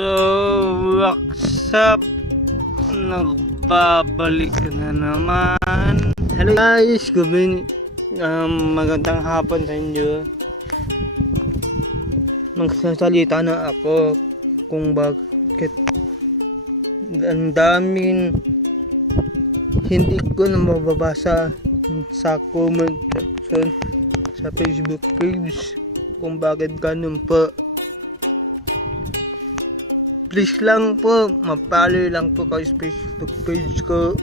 So, what's up? Nagbabalik na naman. Hello guys, magandang hapon sa inyo. Magsasalita na ako kung bakit ang daming hindi ko na mababasa sa comment section sa Facebook page kung bakit ganun po. Please lang po, mapalo lang po kayo sa Facebook page ko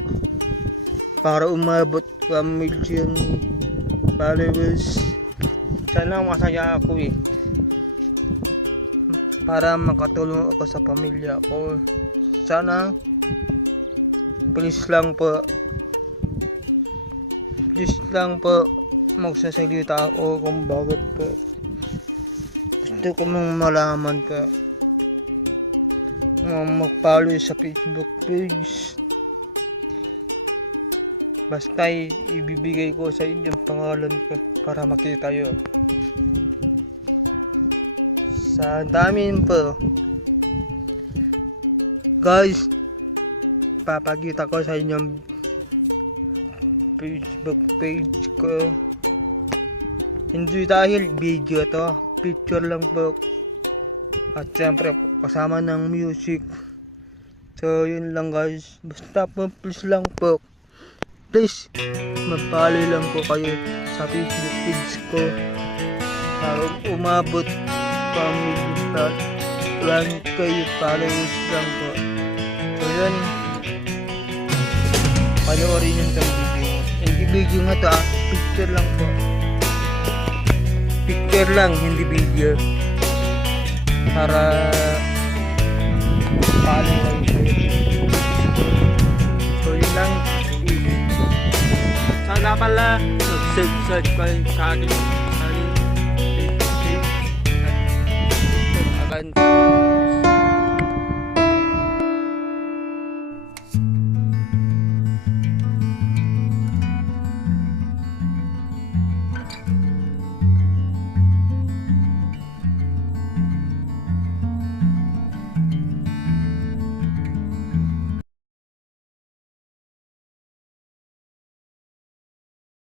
para umabot 1 million followers. Sana masaya ako para makatulong ako sa pamilya ko. Sana please lang po magsasalita ako kung bakit po. Gusto ko mong malaman po. Mag-follow sa Facebook page. Basta ibibigay ko sa inyo ang pangalan ko para makita kayo. Sa dami po guys, papakita ko sa inyo ang Facebook page ko. Hindi dahil video to, picture lang po. At syempre kasama ng music. So yun lang guys. Basta po please lang po. Please mag-follow lang po kayo sa Facebook page ko para umabot pamilya 1K followers lang po. So yun, panoorin yung video. Hindi video nga to, picture lang po. Picture lang, hindi video. Para follow kayo. So yun lang. Sana pala subscribe kayo sa akin Facebook page.